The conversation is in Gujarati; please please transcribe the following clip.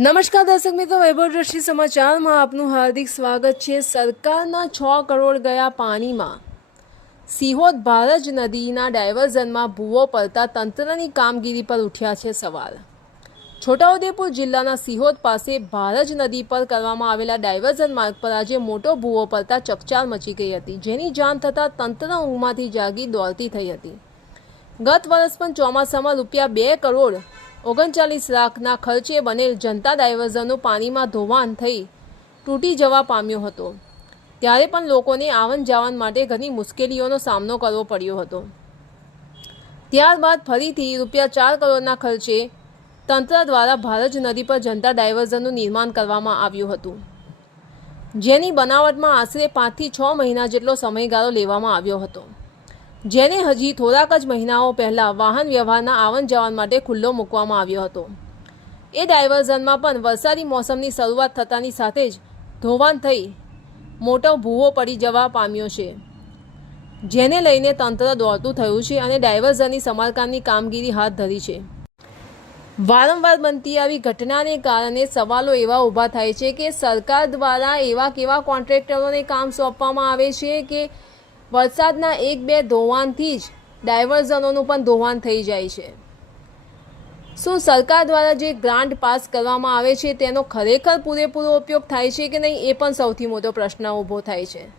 નમસ્કાર દર્શક મિત્રો, વૈભવ દ્રષ્ટિ સમાચારમાં આપનું હાર્દિક સ્વાગત છે. સરકારના છ કરોડ ગયા પાણીમાં. સિહોદ ભારજ નદીના ડાયવર્ઝનમાં ભૂવો પડતા તંત્રની કામગીરી પર ઉઠ્યા છે સવાલ. છોટાઉદેપુર જિલ્લાના સિહોદ પાસે ભારજ નદી પર કરવામાં આવેલા ડાયવર્ઝન માર્ગ પર આજે મોટો ભૂવો પડતા ચકચાર મચી ગઈ હતી, જેની જાણ થતાં તંત્ર ઊંઘમાંથી જાગી દોડતી થઈ હતી. ગત વર્ષ પણ ચોમાસામાં રૂપિયા બે કરોડ ઓગણચાલીસ લાખના ખર્ચે બનેલ જનતા ડાયવર્ઝનનું પાણીમાં ધોવાણ થઈ તૂટી જવા પામ્યો હતો. ત્યારે પણ લોકોને આવન જાવન માટે ઘણી મુશ્કેલીઓનો સામનો કરવો પડ્યો હતો. ત્યારબાદ ફરીથી રૂપિયા ચાર કરોડના ખર્ચે તંત્ર દ્વારા ભારજ નદી પર જનતા ડાયવર્ઝનનું નિર્માણ કરવામાં આવ્યું હતું. જેની બનાવટમાં આશરે પાંચથી છ મહિના જેટલો સમયગાળો લેવામાં આવ્યો હતો. જેને હજી થોડાક જ મહિનાઓ પહેલાં વાહન વ્યવહારના આવન જવાન માટે ખુલ્લો મૂકવામાં આવ્યો હતો. એ ડાયવર્ઝનમાં પણ વરસાદી મોસમની શરૂઆત થતાની સાથે જ ધોવાણ થઈ મોટો ભૂવો પડી જવા પામ્યો છે. જેને લઈને તંત્ર દોડતું થયું છે અને ડાયવર્ઝનની સમારકામની કામગીરી હાથ ધરી છે. વારંવાર બનતી આવી ઘટનાને કારણે સવાલો એવા ઊભા થાય છે કે સરકાર દ્વારા એવા કેવા કોન્ટ્રાક્ટરોને કામ સોંપવામાં આવે છે કે વરસાદના એક બે ધોવાણથી જ ડાયવર્ઝનોનું પણ ધોવાણ થઈ જાય છે. શું સરકાર દ્વારા જે ગ્રાન્ટ પાસ કરવામાં આવે છે તેનો ખરેખર પૂરેપૂરો ઉપયોગ થાય છે કે નહીં એ પણ સૌથી મોટો પ્રશ્ન ઊભો થાય છે.